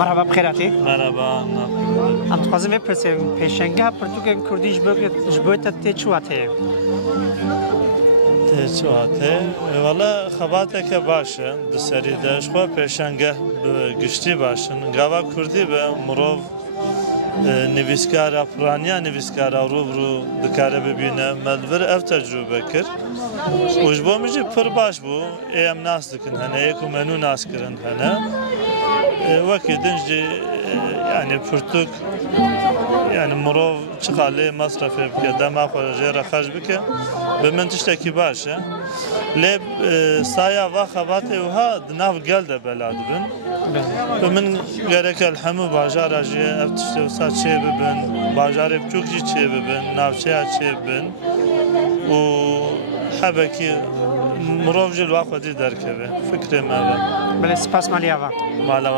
مرحبا بخيراتي. مرحبا. ام تخوازم بپرسیم پیشنگاه پرتوک کردی جبوت تی چواته؟ تی چواته؟ والا خباتك باشن دسری داش خو پیشنگاه گشتی باشن. گاوا کردی به مروف نویسکارا پرانیا نویسکارا روبرو دکاره ببینه مدبر اف تجربه کرد. وش با میشه پر باش بو ایم ناس دکن هنه یکو منو ناس کرن هنه وکی دنجی يعني پرتوک يعني مروف چخاله مصرفه بکه دما خورجه رخش بکه به من تشتکی باشه لب سایا و خواته و ها ناف گلده بلاد بن به من گرک الحمو باجار اجی افتشته و سات چه ببن باجار بچوک جی چه ببن ناف چه ببن و حبکی مروف جل واخدی درکه فکر ما بله سپاس مالیاوا. مالا